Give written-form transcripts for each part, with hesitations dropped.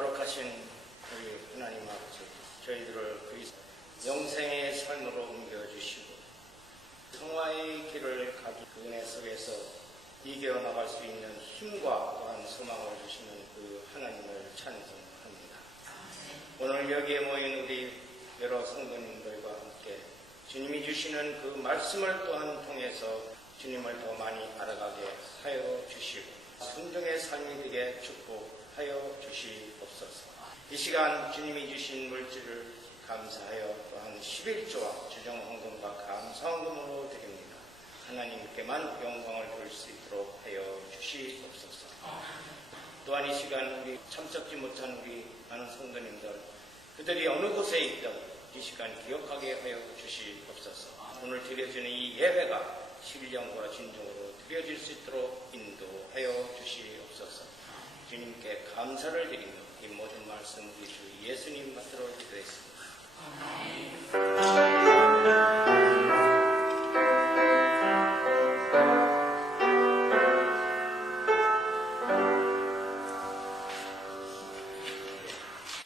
거룩하신 우리 하나님 아버지, 저희들을 영생의 삶으로 옮겨주시고 성화의 길을 가기 그 은혜 속에서 이겨나갈 수 있는 힘과 또한 소망을 주시는 그 하나님을 찬송합니다. 오늘 여기에 모인 우리 여러 성도님들과 함께 주님이 주시는 그 말씀을 또한 통해서 주님을 더 많이 알아가게 하여 주시고 순종의 삶이 되게 축복하여 주시옵소서. 이 시간 주님이 주신 물질을 감사하여 또한 11조와 주정헌금과 감사헌금으로 드립니다. 하나님께만 영광을 돌릴 수 있도록 하여 주시옵소서. 또한 이 시간 우리 참석지 못한 우리 많은 성도님들, 그들이 어느 곳에 있든 이 시간 기억하게 하여 주시옵소서. 오늘 드려지는 이 예배가 신령과 진정으로 드려질 수 있도록 인도하여 주시옵소서. 주님께 감사를 드리며 이 모든 말씀 우리 주 예수님 받들어 기도했습니다.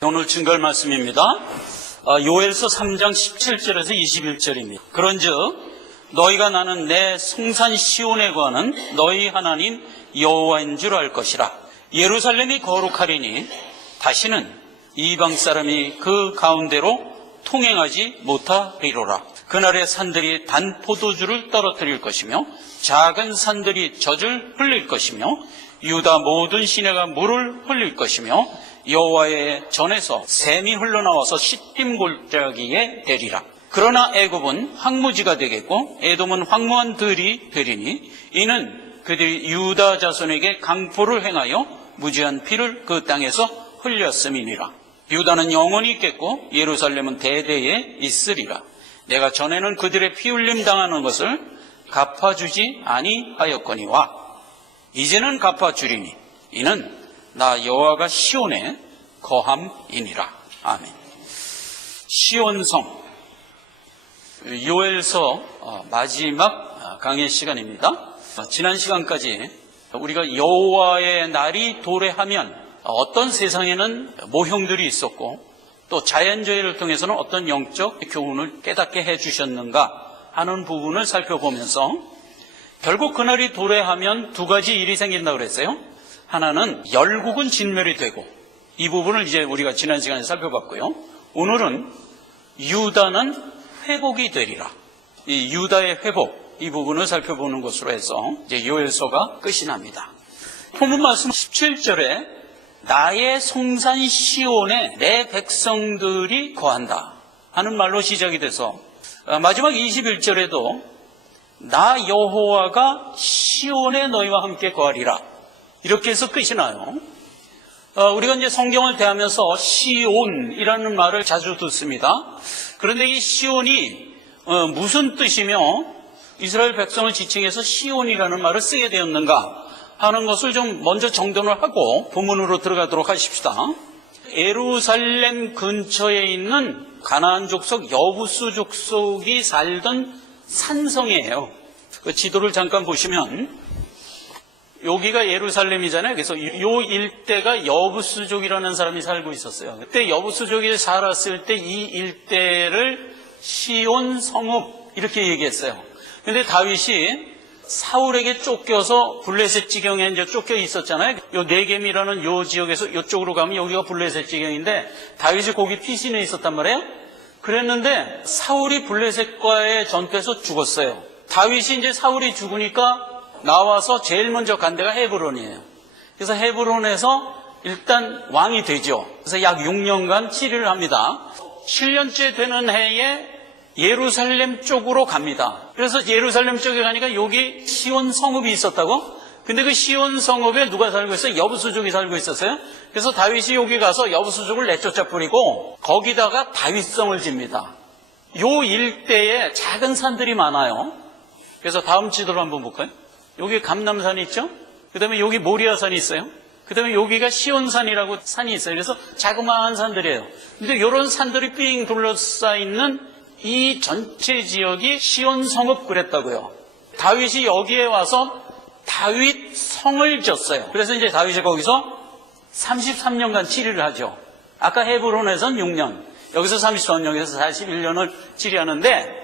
오늘 증거할 말씀입니다. 요엘서 3장 17절에서 21절입니다. 그런즉 너희가 나는 내 성산 시온에 거하는 너희 하나님 여호와인 줄 알 것이라. 예루살렘이 거룩하리니 다시는 이방 사람이 그 가운데로 통행하지 못하리로라. 그날의 산들이 단 포도주를 떨어뜨릴 것이며 작은 산들이 젖을 흘릴 것이며 유다 모든 시내가 물을 흘릴 것이며 여호와의 전에서 샘이 흘러나와서 시딤 골짜기에 되리라. 그러나 애굽은 황무지가 되겠고 에돔은 황무한 들이 되리니 이는 그들이 유다 자손에게 강포를 행하여 무지한 피를 그 땅에서 흘렸음이니라. 유다는 영원히 있겠고 예루살렘은 대대에 있으리라. 내가 전에는 그들의 피 흘림 당하는 것을 갚아주지 아니하였거니와 이제는 갚아주리니 이는 나 여호와가 시온에 거함이니라. 아멘. 시온성 요엘서 마지막 강의 시간입니다. 지난 시간까지 우리가 여호와의 날이 도래하면 어떤 세상에는 모형들이 있었고 또 자연재해를 통해서는 어떤 영적 교훈을 깨닫게 해주셨는가 하는 부분을 살펴보면서 결국 그날이 도래하면 두 가지 일이 생긴다고 그랬어요. 하나는 열국은 진멸이 되고, 이 부분을 이제 우리가 지난 시간에 살펴봤고요. 오늘은 유다는 회복이 되리라. 이 유다의 회복, 이 부분을 살펴보는 것으로 해서 이제 요엘서가 끝이 납니다. 본문 말씀 17절에 나의 성산 시온에 내 백성들이 거한다 하는 말로 시작이 돼서 마지막 21절에도 나 여호와가 시온에 너희와 함께 거하리라 이렇게 해서 끝이 나요. 우리가 이제 성경을 대하면서 시온이라는 말을 자주 듣습니다. 그런데 이 시온이 무슨 뜻이며 이스라엘 백성을 지칭해서 시온이라는 말을 쓰게 되었는가 하는 것을 좀 먼저 정돈을 하고 본문으로 들어가도록 하십시다. 예루살렘 근처에 있는 가나안 족속 여부스 족속이 살던 산성이에요. 그 지도를 잠깐 보시면 여기가 예루살렘이잖아요. 그래서 이 일대가 여부스족이라는 사람이 살고 있었어요. 그때 여부스족이 살았을 때 이 일대를 시온 성읍 이렇게 얘기했어요. 근데 다윗이 사울에게 쫓겨서 블레셋 지경에 이제 쫓겨 있었잖아요. 요 네겜이라는 요 지역에서 이쪽으로 가면 여기가 블레셋 지경인데 다윗이 거기 피신해 있었단 말이에요. 그랬는데 사울이 블레셋과의 전투에서 죽었어요. 다윗이 이제 사울이 죽으니까 나와서 제일 먼저 간 데가 헤브론이에요. 그래서 헤브론에서 일단 왕이 되죠. 그래서 약 6년간 치리를 합니다. 7년째 되는 해에 예루살렘 쪽으로 갑니다. 그래서 예루살렘 쪽에 가니까 여기 시온 성읍이 있었다고? 근데 그 시온 성읍에 누가 살고 있어요? 여부스족이 살고 있었어요. 그래서 다윗이 여기 가서 여부스족을 내쫓아 뿌리고 거기다가 다윗성을 집니다. 요 일대에 작은 산들이 많아요. 그래서 다음 지도를 한번 볼까요? 여기 감람산이 있죠? 그 다음에 여기 모리아산이 있어요. 그 다음에 여기가 시온산이라고 산이 있어요. 그래서 자그마한 산들이에요. 근데 이런 산들이 삥 둘러싸있는 이 전체 지역이 시온 성읍 그랬다고요. 다윗이 여기에 와서 다윗 성을 지었어요. 그래서 이제 다윗이 거기서 33년간 치리를 하죠. 아까 헤브론에서는 6년, 여기서 33년에서 41년을 치리하는데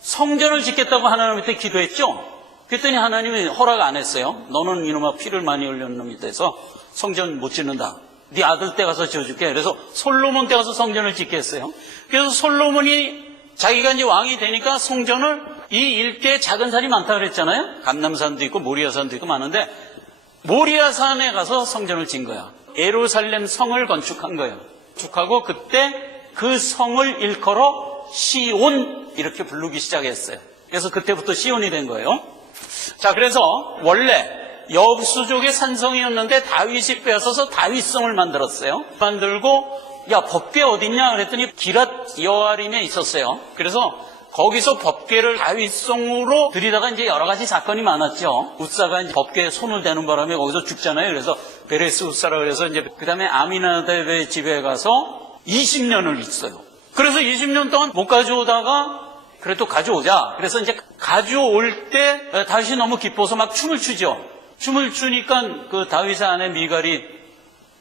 성전을 짓겠다고 하나님한테 기도했죠. 그랬더니 하나님이 허락 안 했어요. 너는 이놈아 피를 많이 흘리는 놈이 돼서 성전 못 짓는다. 네 아들 때 가서 지어줄게. 그래서 솔로몬 때 가서 성전을 짓게 했어요. 그래서 솔로몬이 자기가 이제 왕이 되니까 성전을 이 일대에 작은 산이 많다 그랬잖아요. 감남산도 있고 모리아산도 있고 많은데 모리아산에 가서 성전을 짓는 거야. 예루살렘 성을 건축한 거예요. 건축하고 그때 그 성을 일컬어 시온 이렇게 부르기 시작했어요. 그래서 그때부터 시온이 된 거예요. 자, 그래서 원래 여부수족의 산성이었는데 다윗이 빼앗아서 다윗성을 만들었어요. 만들고 야 법궤 어딨냐 그랬더니 기랏 여아림에 있었어요. 그래서 거기서 법궤를 다윗성으로 들이다가 이제 여러 가지 사건이 많았죠. 웃사가 이제 법궤에 손을 대는 바람에 거기서 죽잖아요. 그래서 베레스 웃사라 그래서 이제 그 다음에 아미나답의 집에 가서 20년을 있어요. 그래서 20년 동안 못 가져오다가 그래도 가져오자. 그래서 이제 가져올 때 다윗이 너무 기뻐서 막 춤을 추죠. 춤을 추니까 그 다윗의 아내 미갈이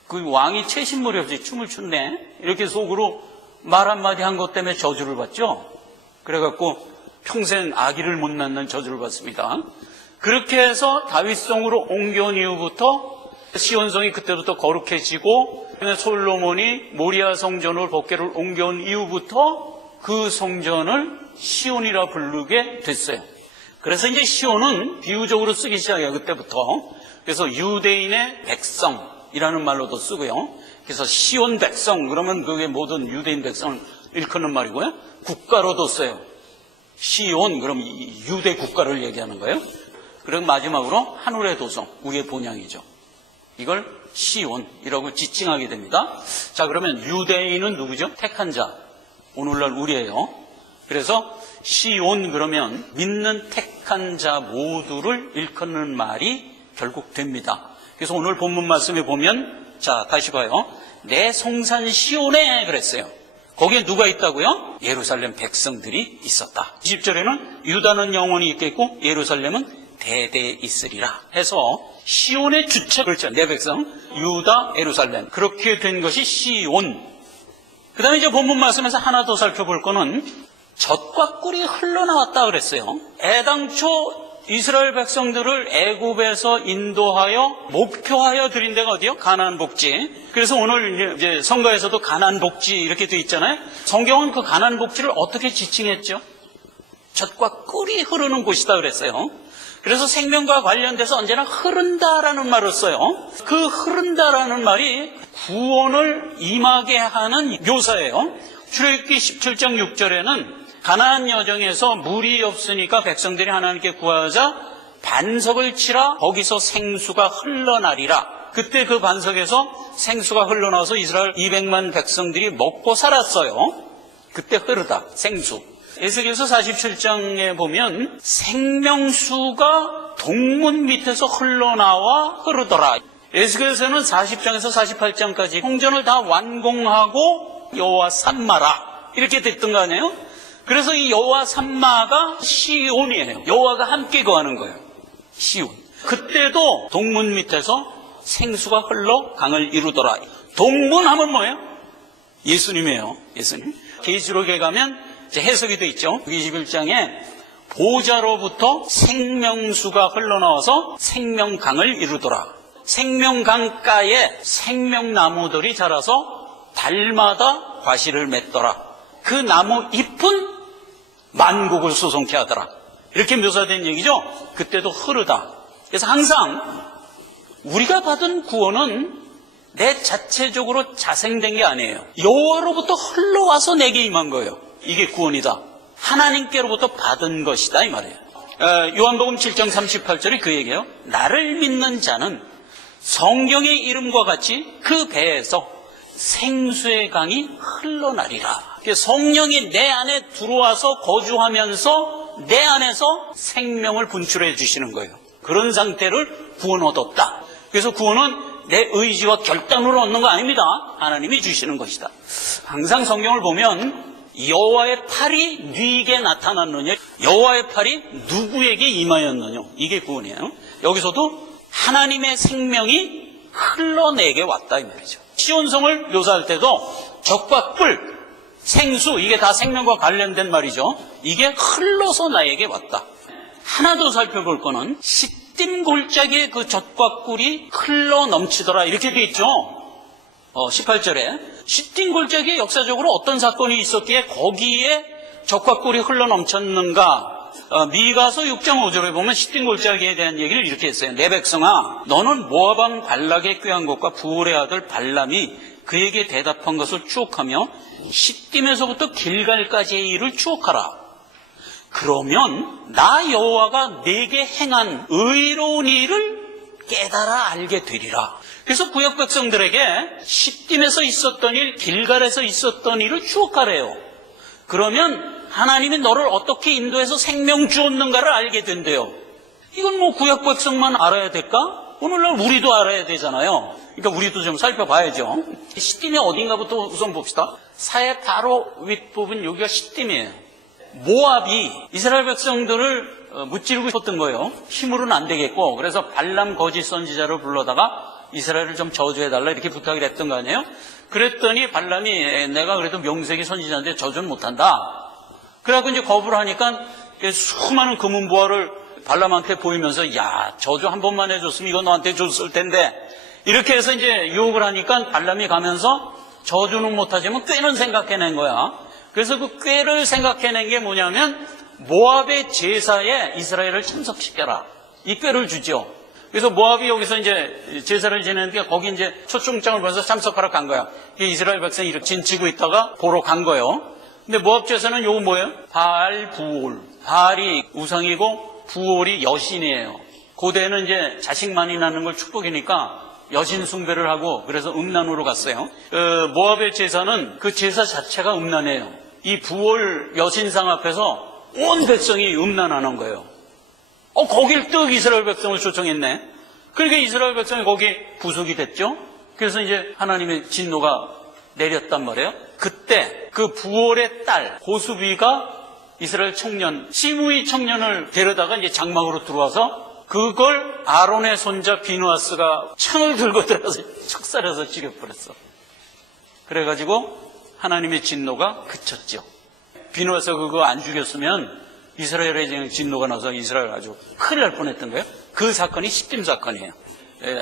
그 왕이 채신물이 없이 춤을 췄네. 이렇게 속으로 말 한마디 한 것 때문에 저주를 받죠. 그래갖고 평생 아기를 못 낳는 저주를 받습니다. 그렇게 해서 다윗성으로 옮겨온 이후부터 시온성이 그때부터 거룩해지고 솔로몬이 모리아 성전으로 법궤를 옮겨온 이후부터 그 성전을 시온이라 부르게 됐어요. 그래서 이제 시온은 비유적으로 쓰기 시작해요. 그때부터. 그래서 유대인의 백성이라는 말로도 쓰고요. 그래서 시온 백성 그러면 그게 모든 유대인 백성을 일컫는 말이고요. 국가로도 써요. 시온 그럼 유대 국가를 얘기하는 거예요. 그리고 마지막으로 하늘의 도성 우리의 본향이죠. 이걸 시온이라고 지칭하게 됩니다. 자, 그러면 유대인은 누구죠? 택한 자. 오늘날 우리예요. 그래서 시온 그러면 믿는 택한 자 모두를 일컫는 말이 결국 됩니다. 그래서 오늘 본문 말씀에 보면 자, 다시 봐요. 내 성산 시온에 그랬어요. 거기에 누가 있다고요? 예루살렘 백성들이 있었다. 20절에는 유다는 영원히 있겠고 예루살렘은 대대 있으리라 해서 시온의 주체 그렇죠. 내 백성 유다 예루살렘 그렇게 된 것이 시온. 그 다음에 이제 본문 말씀에서 하나 더 살펴볼 거는 젖과 꿀이 흘러나왔다 그랬어요. 애당초 이스라엘 백성들을 애굽에서 인도하여 목표하여 드린 데가 어디요? 가나안 복지. 그래서 오늘 이제 성가에서도 가나안 복지 이렇게 돼 있잖아요. 성경은 그 가나안 복지를 어떻게 지칭했죠? 젖과 꿀이 흐르는 곳이다 그랬어요. 그래서 생명과 관련돼서 언제나 흐른다라는 말을 써요. 그 흐른다라는 말이 구원을 임하게 하는 묘사예요. 출애굽기 17장 6절에는 가나안 여정에서 물이 없으니까 백성들이 하나님께 구하자 반석을 치라 거기서 생수가 흘러나리라. 그때 그 반석에서 생수가 흘러나와서 이스라엘 200만 백성들이 먹고 살았어요. 그때 흐르다 생수. 에스겔서 47장에 보면 생명수가 동문 밑에서 흘러나와 흐르더라. 에스겔서는 40장에서 48장까지 성전을 다 완공하고 여호와 산마라 이렇게 됐던 거 아니에요? 그래서 이 여호와 산마가 시온이에요. 여호와가 함께 거하는 거예요. 시온. 그때도 동문 밑에서 생수가 흘러 강을 이루더라. 동문 하면 뭐예요? 예수님이에요. 예수님. 계시록에 가면 이제 해석이 돼 있죠. 21장에 보좌로부터 생명수가 흘러나와서 생명강을 이루더라. 생명강가에 생명나무들이 자라서 달마다 과실을 맺더라. 그 나무 잎은 만국을 소송케 하더라. 이렇게 묘사된 얘기죠. 그때도 흐르다. 그래서 항상 우리가 받은 구원은 내 자체적으로 자생된 게 아니에요. 여호와로부터 흘러와서 내게 임한 거예요. 이게 구원이다. 하나님께로부터 받은 것이다 이 말이에요. 요한복음 7장 38절에 그 얘기예요. 나를 믿는 자는 성경의 이름과 같이 그 배에서 생수의 강이 흘러나리라. 성령이 내 안에 들어와서 거주하면서 내 안에서 생명을 분출해 주시는 거예요. 그런 상태를 구원 얻었다. 그래서 구원은 내 의지와 결단으로 얻는 거 아닙니다. 하나님이 주시는 것이다. 항상 성경을 보면 여호와의 팔이 네게 나타났느냐, 여호와의 팔이 누구에게 임하였느냐, 이게 구원이에요. 여기서도 하나님의 생명이 흘러내게 왔다 이 말이죠. 시온성을 묘사할 때도 적과 꿀, 생수, 이게 다 생명과 관련된 말이죠. 이게 흘러서 나에게 왔다. 하나 더 살펴볼 거는 시딤 골짜기에 그 젖과 꿀이 흘러 넘치더라 이렇게 돼 있죠. 18절에 시딤 골짜기에 역사적으로 어떤 사건이 있었기에 거기에 젖과 꿀이 흘러 넘쳤는가. 미가서 6장 5절에 보면 시딤 골짜기에 대한 얘기를 이렇게 했어요. 내 백성아, 너는 모압 왕 발락의 꾀한 것과 부올의 아들 발람이 그에게 대답한 것을 추억하며 시딤에서부터 길갈까지의 일을 추억하라. 그러면 나 여호와가 내게 행한 의로운 일을 깨달아 알게 되리라. 그래서 구약 백성들에게 시딤에서 있었던 일, 길갈에서 있었던 일을 추억하래요. 그러면 하나님이 너를 어떻게 인도해서 생명 주었는가를 알게 된대요. 이건 뭐 구약 백성만 알아야 될까? 오늘날 우리도 알아야 되잖아요. 그러니까 우리도 좀 살펴봐야죠. 시딤이 어딘가부터 우선 봅시다. 사해 바로 윗부분 여기가 시딤이에요. 모압이 이스라엘 백성들을 무찌르고 싶었던 거예요. 힘으로는 안 되겠고, 그래서 발람 거짓 선지자를 불러다가 이스라엘을 좀 저주해달라 이렇게 부탁을 했던 거 아니에요? 그랬더니 발람이 내가 그래도 명색이 선지자인데 저주는 못한다. 그래갖고 이제 거부를 하니까 수많은 금은보화를 발람한테 보이면서 야, 저주 한 번만 해줬으면 이거 너한테 줬을 텐데 이렇게 해서 이제 유혹을 하니까 발람이 가면서 저주는 못하지만 꾀는 생각해낸 거야. 그래서 그 꾀를 생각해낸 게 뭐냐면 모압의 제사에 이스라엘을 참석시켜라. 이 꾀를 주죠. 그래서 모압이 여기서 이제 제사를 지내는데 거기 이제 초청장을 보내서 참석하러 간 거야. 이스라엘 백성이 이렇게 진치고 있다가 보러 간 거예요. 근데 모압 제사는 요거 뭐예요? 바알, 부올. 바알이 우상이고 부올이 여신이에요. 고대는 이제 자식 많이 낳는 걸 축복이니까 여신 숭배를 하고 그래서 음란으로 갔어요. 모압의 제사는 그 제사 자체가 음란이에요. 이 부올 여신상 앞에서 온 백성이 음란하는 거예요. 거길 떡 이스라엘 백성을 초청했네. 그러니까 이스라엘 백성이 거기 부속이 됐죠. 그래서 이제 하나님의 진노가 내렸단 말이에요. 그때 그 부올의 딸 고수비가 이스라엘 청년 시므이 청년을 데려다가 이제 장막으로 들어와서 그걸 아론의 손자 비누아스가 창을 들고 들어가서 척살해서 죽여버렸어. 그래가지고 하나님의 진노가 그쳤죠. 비누아스가 그거 안 죽였으면 이스라엘의 진노가 나서 이스라엘 아주 큰일 날 뻔했던 거예요. 그 사건이 시딤 사건이에요.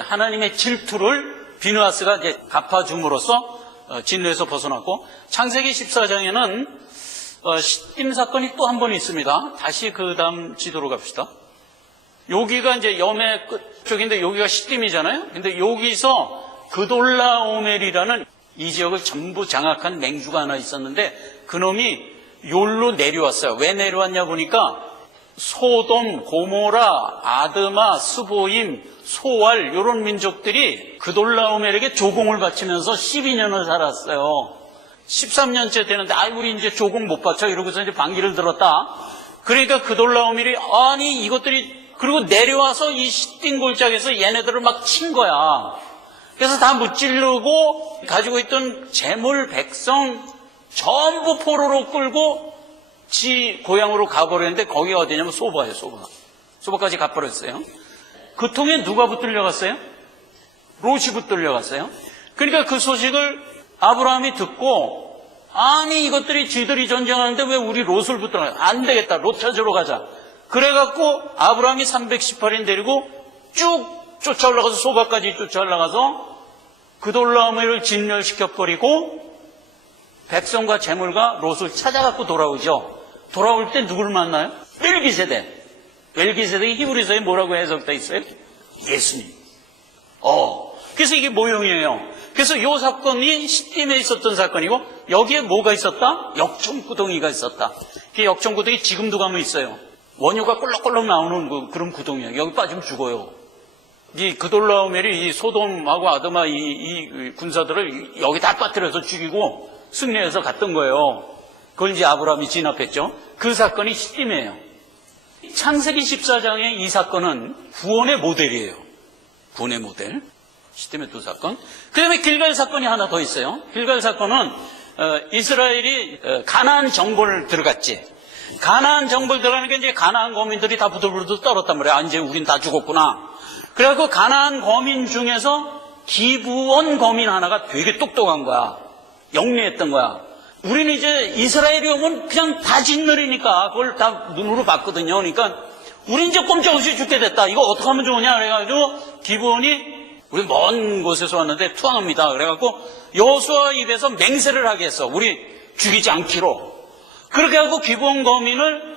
하나님의 질투를 비누아스가 이제 갚아줌으로써 진노에서 벗어났고, 창세기 14장에는 시딤 사건이 또 한 번 있습니다. 다시 그 다음 지도로 갑시다. 여기가 이제 염의 끝 쪽인데 여기가 시딤이잖아요. 근데 여기서 그돌라오멜이라는 이 지역을 전부 장악한 맹주가 하나 있었는데 그놈이 욜로 내려왔어요. 왜 내려왔냐 보니까 소돔, 고모라, 아드마, 스보임, 소알 이런 민족들이 그돌라오멜에게 조공을 바치면서 12년을 살았어요. 13년째 되는데 우리 이제 조공 못 바쳐 이러고서 이제 반기를 들었다. 그러니까 그돌라오멜이 아니 이것들이 그리고 내려와서 이 시딤 골짜기에서 얘네들을 막 친 거야. 그래서 다 무찌르고 가지고 있던 재물, 백성 전부 포로로 끌고 지 고향으로 가버렸는데 거기가 어디냐면 소바예요. 소바까지 가버렸어요. 그 통에 누가 붙들려 갔어요? 롯이 붙들려 갔어요. 그러니까 그 소식을 아브라함이 듣고 아니 이것들이 지들이 전쟁하는데 왜 우리 롯을 붙들어? 안 되겠다. 롯 찾으러 가자. 그래갖고 아브라함이 318인 데리고 쭉 쫓아 올라가서 소바까지 쫓아 올라가서 그돌라오멜을 진멸시켜버리고 백성과 재물과 롯을 찾아갖고 돌아오죠. 돌아올 때 누구를 만나요? 멜기세덱. 멜기세덱이 히브리서에 뭐라고 해석되어 있어요? 예수님. 그래서 이게 모형이에요. 그래서 이 사건이 시딤에 있었던 사건이고 여기에 뭐가 있었다? 역청구덩이가 있었다. 그 역청구덩이 지금도 가면 있어요. 원유가 꿀럭꿀럭 나오는 그런 구덩이에요. 여기 빠지면 죽어요. 이 그돌라오멜이 이 소돔하고 아드마 이 군사들을 여기 다 빠뜨려서 죽이고 승리해서 갔던 거예요. 그걸 이제 아브라함이 진압했죠. 그 사건이 시딤이에요. 창세기 14장의 이 사건은 구원의 모델이에요. 구원의 모델. 시딤의 두 사건. 그 다음에 길갈 사건이 하나 더 있어요. 길갈 사건은 이스라엘이 가나안 정벌 들어갔지. 가나안 정벌 들어가니까 이제 가나안 거민들이 다 부들부들 떨었단 말이야. 이제 우린 다 죽었구나. 그래갖고 가나안 거민 중에서 기브온 거민 하나가 되게 똑똑한 거야. 영리했던 거야. 우리는 이제 이스라엘이 오면 그냥 다 짓누리니까 그걸 다 눈으로 봤거든요. 그러니까 우리 이제 꼼짝없이 죽게 됐다. 이거 어떻게 하면 좋으냐 그래가지고 기브온이 우리 먼 곳에서 왔는데 투항합니다. 그래갖고 여호수아 입에서 맹세를 하게 했어. 우리 죽이지 않기로. 그렇게 하고 기브온 거민을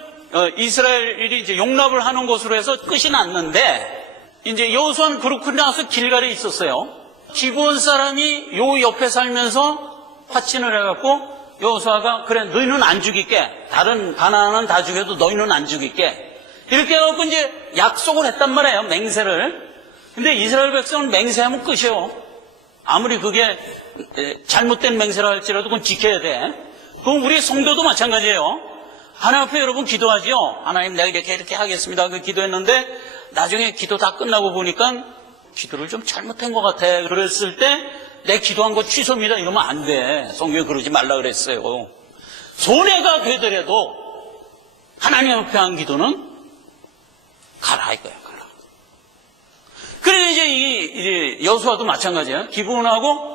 이스라엘이 이제 용납을 하는 것으로 해서 끝이 났는데 이제 여호수아는 그렇고 나서 길갈에 있었어요. 기브온 사람이 요 옆에 살면서 화친을 해갖고 여호수아가 그래 너희는 안 죽일게. 다른 가나안은 다 죽여도 너희는 안 죽일게. 이렇게 해갖고 이제 약속을 했단 말이에요. 맹세를. 근데 이스라엘 백성은 맹세하면 끝이에요. 아무리 그게 잘못된 맹세를 할지라도 그건 지켜야 돼. 그럼 우리 성도도 마찬가지예요. 하나님 앞에 여러분 기도하죠. 하나님 내가 이렇게 하겠습니다. 그 기도했는데 나중에 기도 다 끝나고 보니까 기도를 좀 잘못한 것 같아. 그랬을 때 내 기도한 거 취소입니다. 이러면 안 돼. 성경에 그러지 말라 그랬어요. 손해가 되더라도 하나님 앞에 한 기도는 가라 이거야. 가라. 그래 이제 여호수아도 마찬가지야. 기브온하고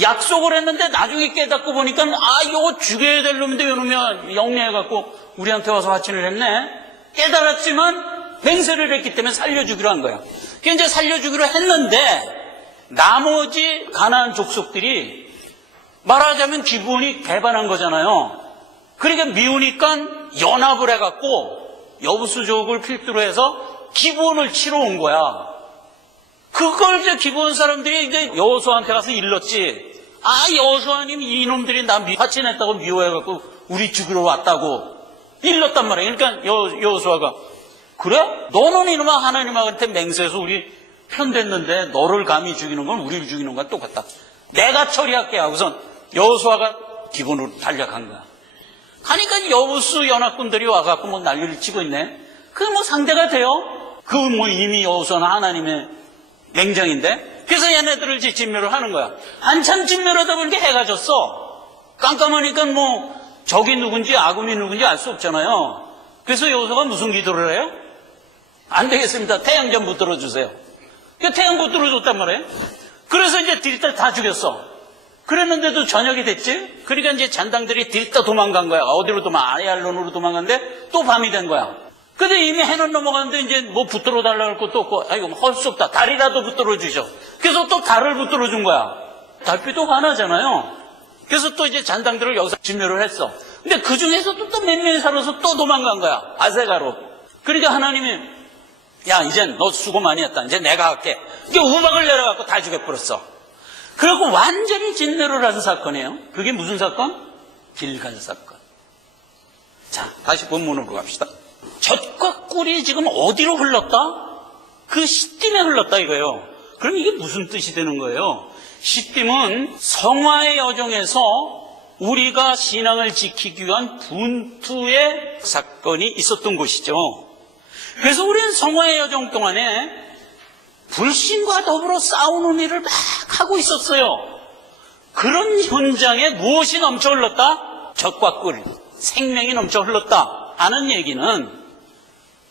약속을 했는데 나중에 깨닫고 보니까 이거 죽여야 될 놈인데 이러면 영리해갖고 우리한테 와서 화친을 했네. 깨달았지만 맹세를 했기 때문에 살려주기로 한 거야. 그 이제 살려주기로 했는데 나머지 가나안 족속들이 말하자면 기브온이 배반한 거잖아요. 그러니까 미우니까 연합을 해갖고 여부수족을 필두로 해서 기브온을 치러 온 거야. 그걸 이제 기브온 사람들이 이제 여호수아한테 가서 일렀지. 여호수아님 이놈들이 나 화친했다고 미워해갖고 우리 죽이러 왔다고 일렀단 말이야. 그러니까 여호수아가 그래? 너는 이놈아 하나님한테 맹세해서 우리 편됐는데 너를 감히 죽이는 건 우리를 죽이는 건 똑같다. 내가 처리할게 하고선 여호수아가 기브온으로 달려간 거야. 가니까 여부수 연합군들이 와갖고 뭐 난리를 치고 있네. 그 뭐 상대가 돼요? 그 뭐 이미 여호수아는 하나님의 맹장인데. 그래서 얘네들을 이제 진멸을 하는 거야. 한참 진멸하다 보니까 해가 졌어. 깜깜하니까 뭐 적이 누군지 아군이 누군지 알 수 없잖아요. 그래서 여호수아가 무슨 기도를 해요? 안 되겠습니다. 태양 좀 붙들어 주세요. 그 태양 붙들어 줬단 말이에요. 그래서 이제 들이다 다 죽였어. 그랬는데도 저녁이 됐지? 그러니까 이제 잔당들이 들이다 도망간 거야. 어디로 아얄론으로 도망갔는데 또 밤이 된 거야. 근데 이미 해는 넘어갔는데 이제 뭐 붙들어 달라고 할 것도 없고, 이거 할 수 없다. 달이라도 붙들어 주죠. 그래서 또 달을 붙들어 준 거야. 달빛도 화나잖아요. 그래서 또 이제 잔당들을 여기서 진멸을 했어. 근데 그 중에서도 또 몇 명이 살아서 또 도망간 거야. 아세가로. 그러니까 하나님이 야, 이젠 너 수고 많이 했다. 이제 내가 할게. 이게 우박을 내려갖고 다 죽여버렸어. 그리고 완전히 진멸을 한 사건이에요. 그게 무슨 사건? 길갈 사건. 자, 다시 본문으로 갑시다. 젖과 꿀이 지금 어디로 흘렀다? 그 시딤에 흘렀다 이거예요. 그럼 이게 무슨 뜻이 되는 거예요? 시딤은 성화의 여정에서 우리가 신앙을 지키기 위한 분투의 사건이 있었던 곳이죠. 그래서 우리는 성화의 여정 동안에 불신과 더불어 싸우는 일을 막 하고 있었어요. 그런 현장에 무엇이 넘쳐 흘렀다? 젖과 꿀, 생명이 넘쳐 흘렀다 하는 얘기는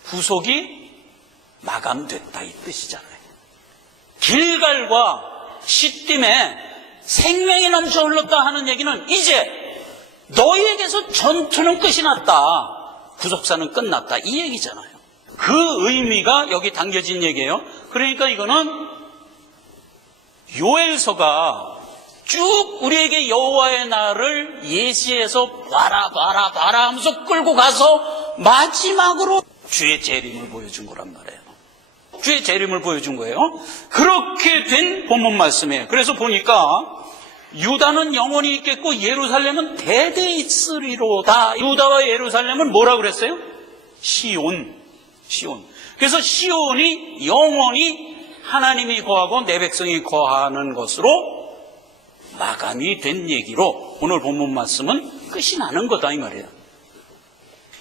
구속이 마감됐다 이 뜻이잖아요. 길갈과 시딤에 생명이 넘쳐 흘렀다 하는 얘기는 이제 너희에게서 전투는 끝이 났다. 구속사는 끝났다 이 얘기잖아요. 그 의미가 여기 담겨진 얘기예요. 그러니까 이거는 요엘서가 쭉 우리에게 여호와의 날을 예시해서 봐라 하면서 끌고 가서 마지막으로 주의 재림을 보여준 거란 말이에요. 주의 재림을 보여준 거예요. 그렇게 된 본문 말씀이에요. 그래서 보니까 유다는 영원히 있겠고 예루살렘은 대대 있으리로다. 유다와 예루살렘은 뭐라고 그랬어요? 시온. 그래서 시온이 영원히 하나님이 거하고 내 백성이 거하는 것으로 마감이 된 얘기로 오늘 본문 말씀은 끝이 나는 거다 이 말이에요.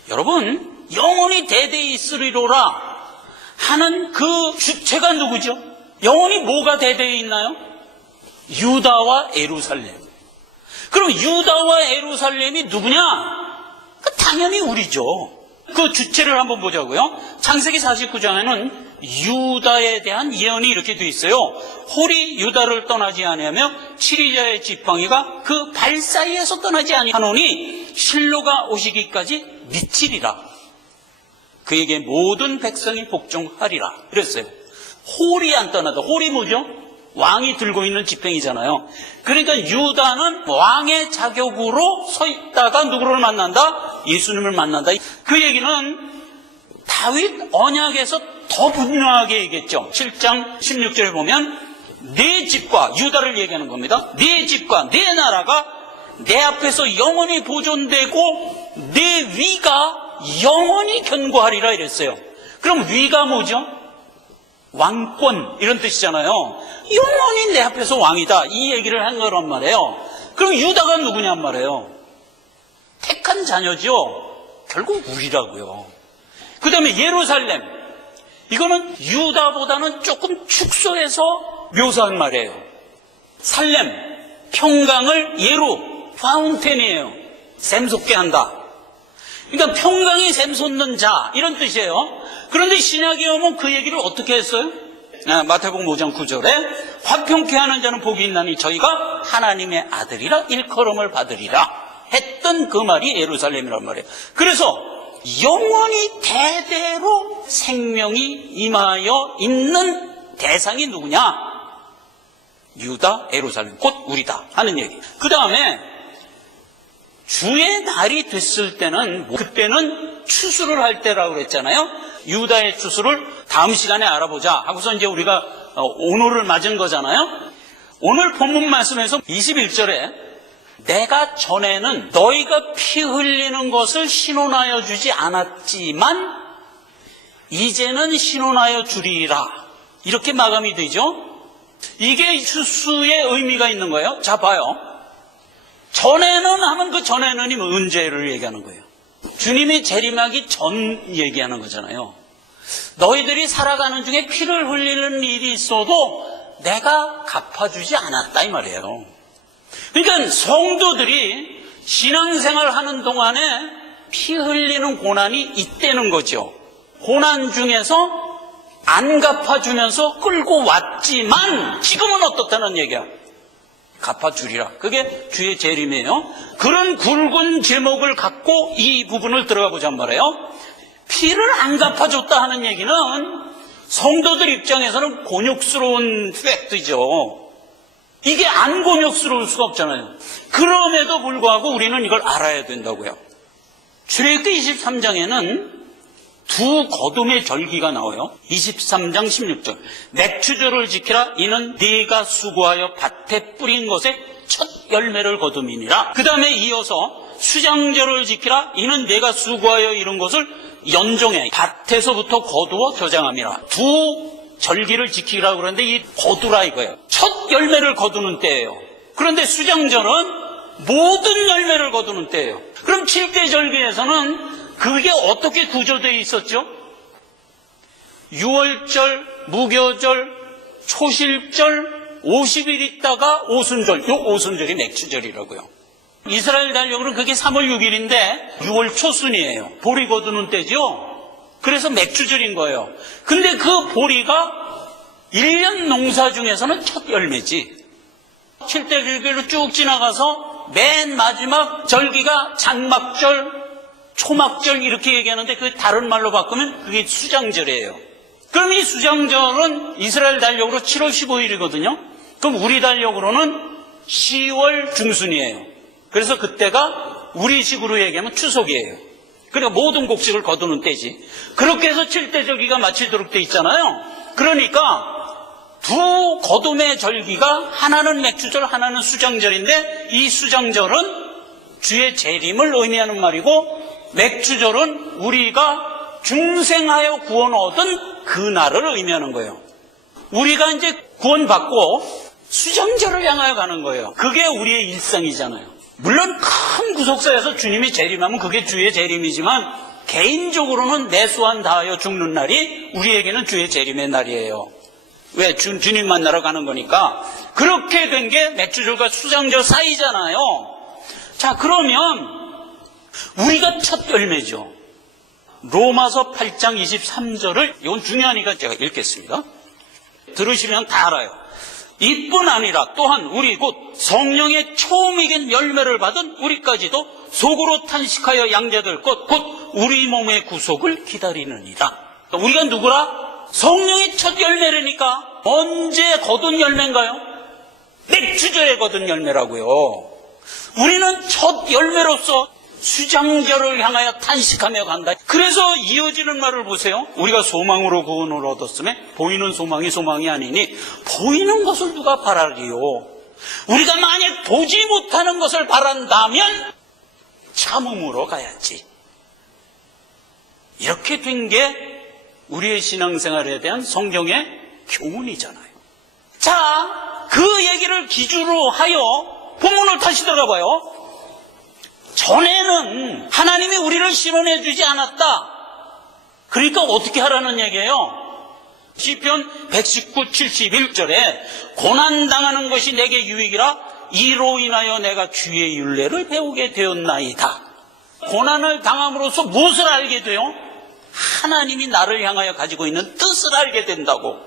여러분, 영원히 대대히 있으리로라 하는 그 주체가 누구죠? 영원히 뭐가 대대히 있나요? 유다와 예루살렘. 그럼 유다와 예루살렘이 누구냐? 당연히 우리죠. 그 주체를 한번 보자고요. 창세기 49장에는 유다에 대한 예언이 이렇게 돼 있어요. 홀이 유다를 떠나지 아니하며 치리자의 지팡이가 그 발 사이에서 떠나지 아니하노니 실로가 오시기까지 미치리라. 그에게 모든 백성이 복종하리라. 그랬어요. 홀이 안 떠나다. 홀이 뭐죠? 왕이 들고 있는 지팡이잖아요. 그러니까 유다는 왕의 자격으로 서 있다가 누구를 만난다? 예수님을 만난다. 그 얘기는 다윗 언약에서 더 분명하게 얘기했죠. 7장 16절에 보면 내 집과, 유다를 얘기하는 겁니다. 내 집과 내 나라가 내 앞에서 영원히 보존되고 내 위가 영원히 견고하리라 이랬어요. 그럼 위가 뭐죠? 왕권 이런 뜻이잖아요. 영원히 내 앞에서 왕이다 이 얘기를 한 거란 말이에요. 그럼 유다가 누구냔 말이에요. 택한 자녀죠. 결국 우리라고요. 그 다음에 예루살렘, 이거는 유다보다는 조금 축소해서 묘사한 말이에요. 살렘, 평강을 예루, 파운텐이에요. 샘솟게 한다. 그러니까 평강이 샘솟는 자 이런 뜻이에요. 그런데 신약에 오면 그 얘기를 어떻게 했어요? 마태복음 5장 9절에 화평케 하는 자는 복이 있나니 저희가 하나님의 아들이라 일컬음을 받으리라 했던 그 말이 예루살렘이란 말이에요. 그래서 영원히 대대로 생명이 임하여 있는 대상이 누구냐? 유다, 예루살렘, 곧 우리다 하는 얘기. 그 다음에 주의 날이 됐을 때는, 그때는 추수를 할 때라고 그랬잖아요. 유다의 추수를 다음 시간에 알아보자 하고서 이제 우리가 오늘을 맞은 거잖아요. 오늘 본문 말씀에서 21절에 내가 전에는 너희가 피 흘리는 것을 신원하여 주지 않았지만 이제는 신원하여 주리라 이렇게 마감이 되죠. 이게 추수의 의미가 있는 거예요. 자 봐요. 전에는 하면 그 전에는이 언제를 얘기하는 거예요. 주님이 재림하기 전 얘기하는 거잖아요. 너희들이 살아가는 중에 피를 흘리는 일이 있어도 내가 갚아주지 않았다 이 말이에요. 그러니까 성도들이 신앙생활 하는 동안에 피 흘리는 고난이 있다는 거죠. 고난 중에서 안 갚아주면서 끌고 왔지만 지금은 어떻다는 얘기야. 갚아주리라. 그게 주의 재림이에요. 그런 굵은 제목을 갖고 이 부분을 들어가 보자 말이에요. 피를 안 갚아줬다 하는 얘기는 성도들 입장에서는 곤욕스러운 팩트죠. 이게 안 곤욕스러울 수가 없잖아요. 그럼에도 불구하고 우리는 이걸 알아야 된다고요. 출애굽기 23장에는 두 거둠의 절기가 나와요. 23장 16절. 맥추절을 지키라. 이는 네가 수고하여 밭에 뿌린 것에 첫 열매를 거둠이니라. 그 다음에 이어서 수장절을 지키라. 이는 네가 수고하여 이룬 것을 연종해 밭에서부터 거두어 저장함이라. 두 절기를 지키라고 그러는데 이 거두라 이거예요. 첫 열매를 거두는 때예요. 그런데 수장절은 모든 열매를 거두는 때예요. 그럼 7대 절기에서는 그게 어떻게 구조되어 있었죠? 유월절, 무교절, 초실절, 50일 있다가 오순절. 요 오순절이 맥추절이라고요. 이스라엘 달력으로는 그게 3월 6일인데 6월 초순이에요. 보리 거두는 때죠. 그래서 맥추절인 거예요. 근데 그 보리가 1년 농사 중에서는 첫 열매지. 7대 절기로 쭉 지나가서 맨 마지막 절기가 장막절, 초막절 이렇게 얘기하는데 그 다른 말로 바꾸면 그게 수장절이에요. 그럼 이 수장절은 이스라엘 달력으로 7월 15일이거든요. 그럼 우리 달력으로는 10월 중순이에요. 그래서 그때가 우리식으로 얘기하면 추석이에요. 그러니까 모든 곡식을 거두는 때지. 그렇게 해서 7대 절기가 마치도록 돼 있잖아요. 그러니까 두 거둠의 절기가 하나는 맥추절, 하나는 수장절인데 이 수장절은 주의 재림을 의미하는 말이고 맥추절은 우리가 중생하여 구원 얻은 그날을 의미하는 거예요. 우리가 이제 구원받고 수장절을 향하여 가는 거예요. 그게 우리의 일상이잖아요. 물론 큰 구속사에서 주님이 재림하면 그게 주의 재림이지만 개인적으로는 매수한 다하여 죽는 날이 우리에게는 주의 재림의 날이에요. 왜? 주님 만나러 가는 거니까. 그렇게 된 게 맥추절과 수장절 사이잖아요. 자, 그러면 우리가 첫 열매죠. 로마서 8장 23절을, 이건 중요하니까 제가 읽겠습니다. 들으시면 다 알아요. 이뿐 아니라 또한 우리 곧 성령의 처음이긴 열매를 받은 우리까지도 속으로 탄식하여 양자될 것 곧 우리 몸의 구속을 기다리느니라. 우리가 누구라? 성령의 첫 열매라니까. 언제 거둔 열매인가요? 맥주절에 거둔 열매라고요. 우리는 첫 열매로서 수장절을 향하여 탄식하며 간다. 그래서 이어지는 말을 보세요. 우리가 소망으로 구원을 얻었음에 보이는 소망이 아니니 보이는 것을 누가 바라리요. 우리가 만약 보지 못하는 것을 바란다면 참음으로 가야지. 이렇게 된 게 우리의 신앙생활에 대한 성경의 교훈이잖아요. 자, 그 얘기를 기준으로 하여 본문을 다시 들어가봐요. 전에는 하나님이 우리를 실현해 주지 않았다. 그러니까 어떻게 하라는 얘기예요? 시편 119, 71절에 고난당하는 것이 내게 유익이라 이로 인하여 내가 주의 율례를 배우게 되었나이다. 고난을 당함으로써 무엇을 알게 돼요? 하나님이 나를 향하여 가지고 있는 뜻을 알게 된다고.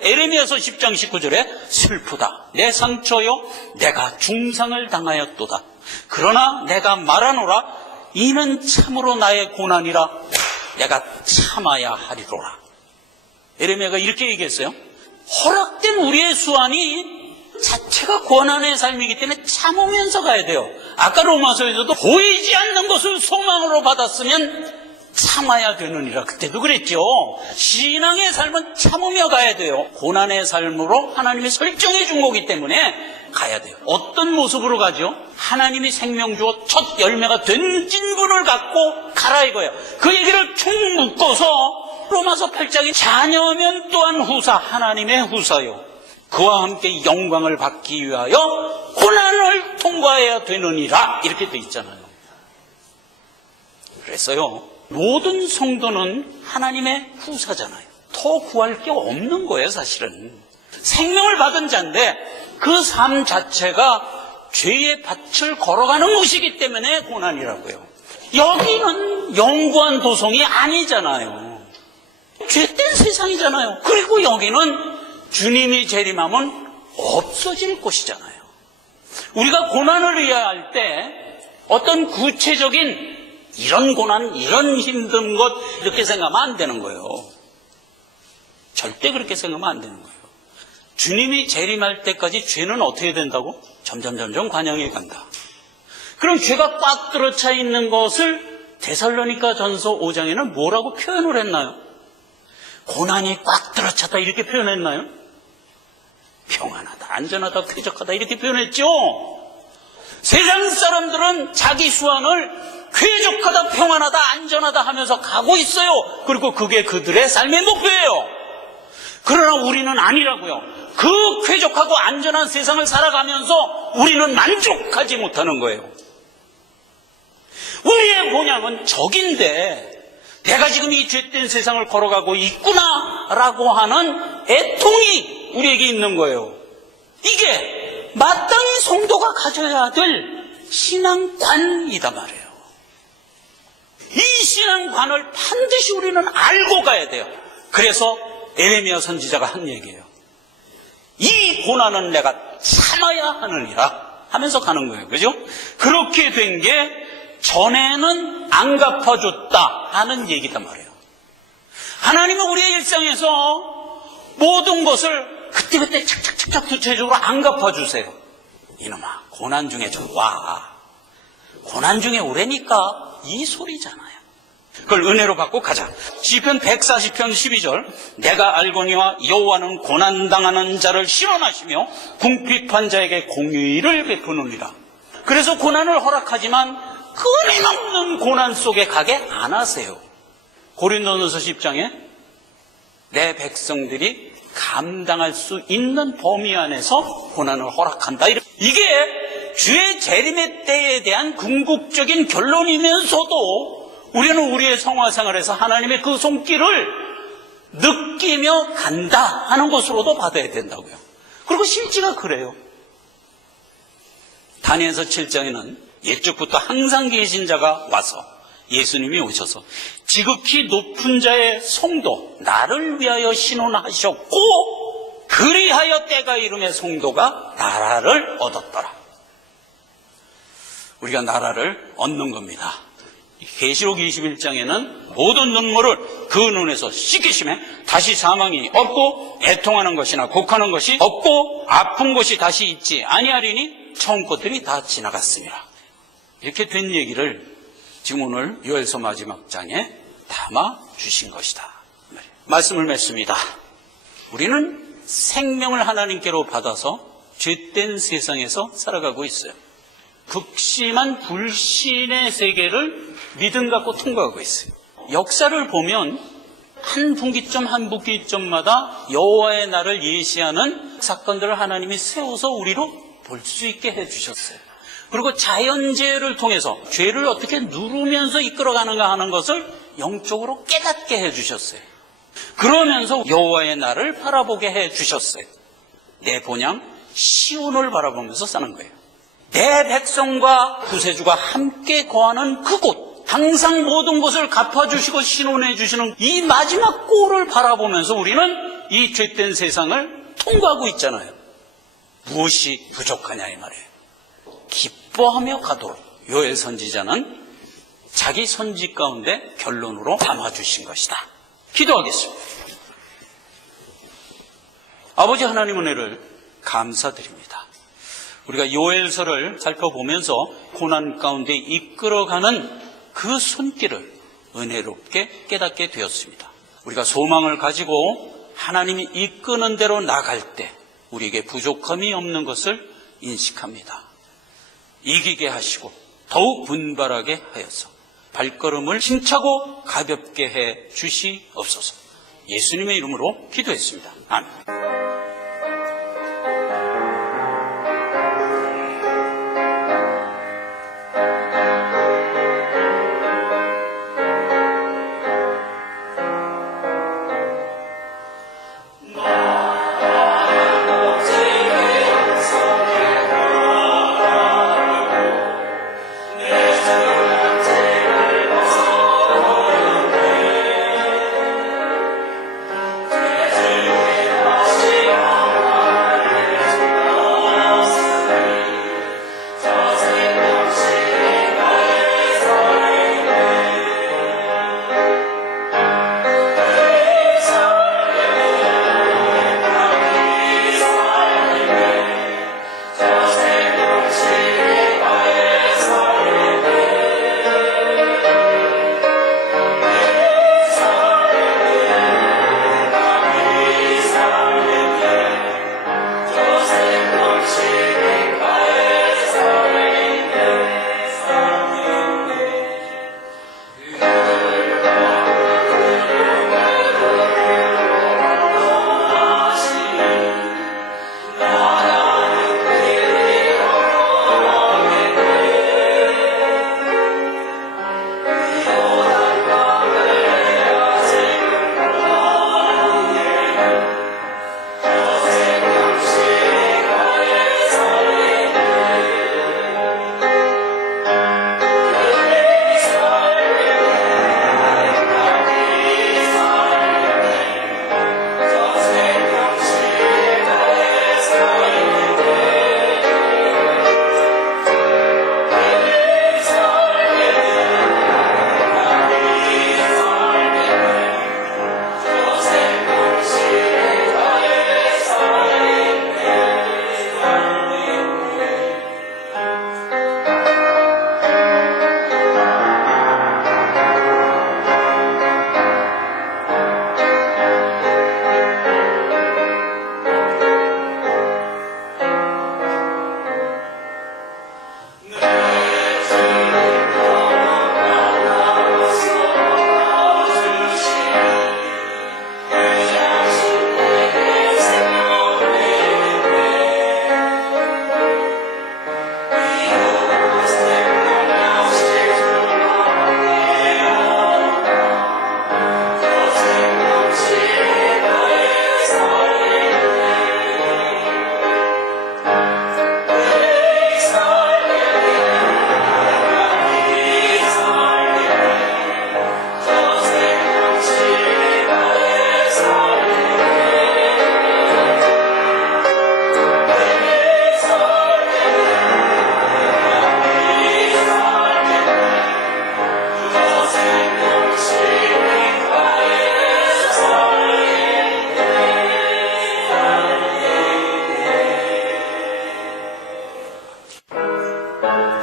에레미야서 10장 19절에 슬프다. 내 상처여 내가 중상을 당하였도다. 그러나 내가 말하노라 이는 참으로 나의 고난이라 내가 참아야 하리로라. 에레미야가 이렇게 얘기했어요. 허락된 우리의 수완이 자체가 고난의 삶이기 때문에 참으면서 가야 돼요. 아까 로마서에서도 보이지 않는 것을 소망으로 받았으면 참아야 되느니라. 그때도 그랬죠. 신앙의 삶은 참으며 가야 돼요. 고난의 삶으로 하나님이 설정해 준 거기 때문에 가야 돼요. 어떤 모습으로 가죠? 하나님이 생명 주어 첫 열매가 된 진분을 갖고 가라 이거예요. 그 얘기를 쭉 묶어서 로마서 8장에 자녀면 또한 후사, 하나님의 후사요. 그와 함께 영광을 받기 위하여 고난을 통과해야 되느니라. 이렇게 돼 있잖아요. 그래서요, 모든 성도는 하나님의 후사잖아요. 더 구할 게 없는 거예요, 사실은. 생명을 받은 자인데 그 삶 자체가 죄의 밭을 걸어가는 것이기 때문에 고난이라고요. 여기는 영구한 도성이 아니잖아요. 죄된 세상이잖아요. 그리고 여기는 주님이 재림하면 없어질 곳이잖아요. 우리가 고난을 이해할 때 어떤 구체적인 이런 고난, 이런 힘든 것 이렇게 생각하면 안 되는 거예요. 절대 그렇게 생각하면 안 되는 거예요. 주님이 재림할 때까지 죄는 어떻게 된다고? 점점 관영해 간다. 그럼 죄가 꽉 들어차 있는 것을 데살로니가 전서 5장에는 뭐라고 표현을 했나요? 고난이 꽉 들어찼다 이렇게 표현했나요? 평안하다, 안전하다, 쾌적하다 이렇게 표현했죠. 세상 사람들은 자기 수완을 쾌적하다, 평안하다, 안전하다 하면서 가고 있어요. 그리고 그게 그들의 삶의 목표예요. 그러나 우리는 아니라고요. 그 쾌적하고 안전한 세상을 살아가면서 우리는 만족하지 못하는 거예요. 우리의 본향은 적인데 내가 지금 이 죄된 세상을 걸어가고 있구나라고 하는 애통이 우리에게 있는 거예요. 이게 마땅히 성도가 가져야 될 신앙관이다 말이에요. 이 신앙관을 반드시 우리는 알고 가야 돼요. 그래서 에레미야 선지자가 한 얘기예요. 이 고난은 내가 참아야 하느니라 하면서 가는 거예요. 그죠? 그렇게 된 게 전에는 안 갚아줬다 하는 얘기단 말이에요. 하나님은 우리의 일상에서 모든 것을 그때그때 착착착착 구체적으로 안 갚아주세요. 이놈아, 고난 중에 좀 와. 고난 중에 오래니까 이 소리잖아요. 그걸 은혜로 받고 가자. 시편 140편 12절 내가 알거니와 여호와는 고난당하는 자를 실현하시며 궁핍한 자에게 공의를 베푸느니라. 그래서 고난을 허락하지만 끊임없는 고난 속에 가게 안 하세요. 고린도전서 10장에 내 백성들이 감당할 수 있는 범위 안에서 고난을 허락한다. 이게 주의 재림의 때에 대한 궁극적인 결론이면서도 우리는 우리의 성화생활에서 하나님의 그 손길을 느끼며 간다 하는 것으로도 받아야 된다고요. 그리고 실제가 그래요. 다니엘서 7장에는 옛적부터 항상 계신 자가 와서 예수님이 오셔서 지극히 높은 자의 성도 나를 위하여 신원하셨고 그리하여 때가 이름의 성도가 나라를 얻었더라. 우리가 나라를 얻는 겁니다. 계시록 21장에는 모든 눈물을 그 눈에서 씻기심에 다시 사망이 없고 애통하는 것이나 곡하는 것이 없고 아픈 것이 다시 있지 아니하리니 처음 것들이 다 지나갔습니다. 이렇게 된 얘기를 지금 오늘 요엘서 마지막 장에 담아 주신 것이다. 말씀을 맺습니다. 우리는 생명을 하나님께로 받아서 죄된 세상에서 살아가고 있어요. 극심한 불신의 세계를 믿음 갖고 통과하고 있어요. 역사를 보면 한 분기점 한 분기점마다 여호와의 날을 예시하는 사건들을 하나님이 세워서 우리로 볼 수 있게 해주셨어요. 그리고 자연재해를 통해서 죄를 어떻게 누르면서 이끌어가는가 하는 것을 영적으로 깨닫게 해주셨어요. 그러면서 여호와의 날을 바라보게 해주셨어요. 내 본향 시온을 바라보면서 사는 거예요. 내 백성과 구세주가 함께 거하는 그곳, 항상 모든 것을 갚아주시고 신원해 주시는 이 마지막 꼴을 바라보면서 우리는 이 죄된 세상을 통과하고 있잖아요. 무엇이 부족하냐 이 말이에요. 기뻐하며 가도록 요엘 선지자는 자기 선지 가운데 결론으로 담아주신 것이다. 기도하겠습니다. 아버지 하나님 은혜를 감사드립니다. 우리가 요엘서를 살펴보면서 고난 가운데 이끌어가는 그 손길을 은혜롭게 깨닫게 되었습니다. 우리가 소망을 가지고 하나님이 이끄는 대로 나갈 때 우리에게 부족함이 없는 것을 인식합니다. 이기게 하시고 더욱 분발하게 하여서 발걸음을 힘차고 가볍게 해 주시옵소서. 예수님의 이름으로 기도했습니다. 아멘. 주 있습니다.